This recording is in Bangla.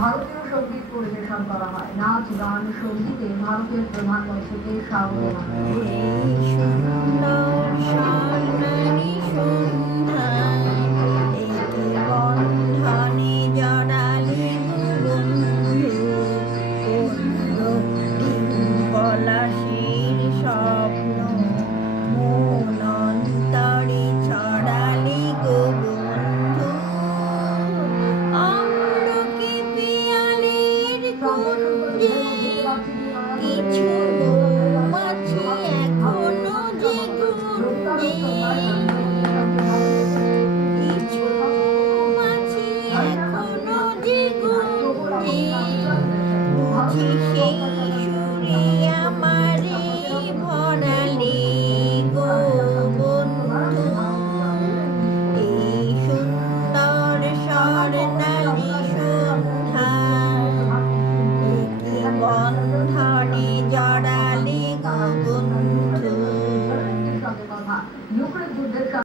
ভারতীয় সঙ্গীত পরিবেশন করা হয়। নাচ, গান, সঙ্গীতে ভারতের প্রধানমন্ত্রীকে স্বাগত স্বপ্ন মন অন্তরে ছড়ালি গো বন্ধু, আমলকি পিয়ালির কুঞ্জে কিছু মৌমাছি এখনো যে গুঞ্জে, কিছু মৌমাছি এখনো যে গুঞ্জে, বুঝি সেই সুরে আমারে ভরালে গো বন্ধু। এই সুন্দর স্বর্ণালী সন্ধ্যা একে বন্ধনে জড়ালে গো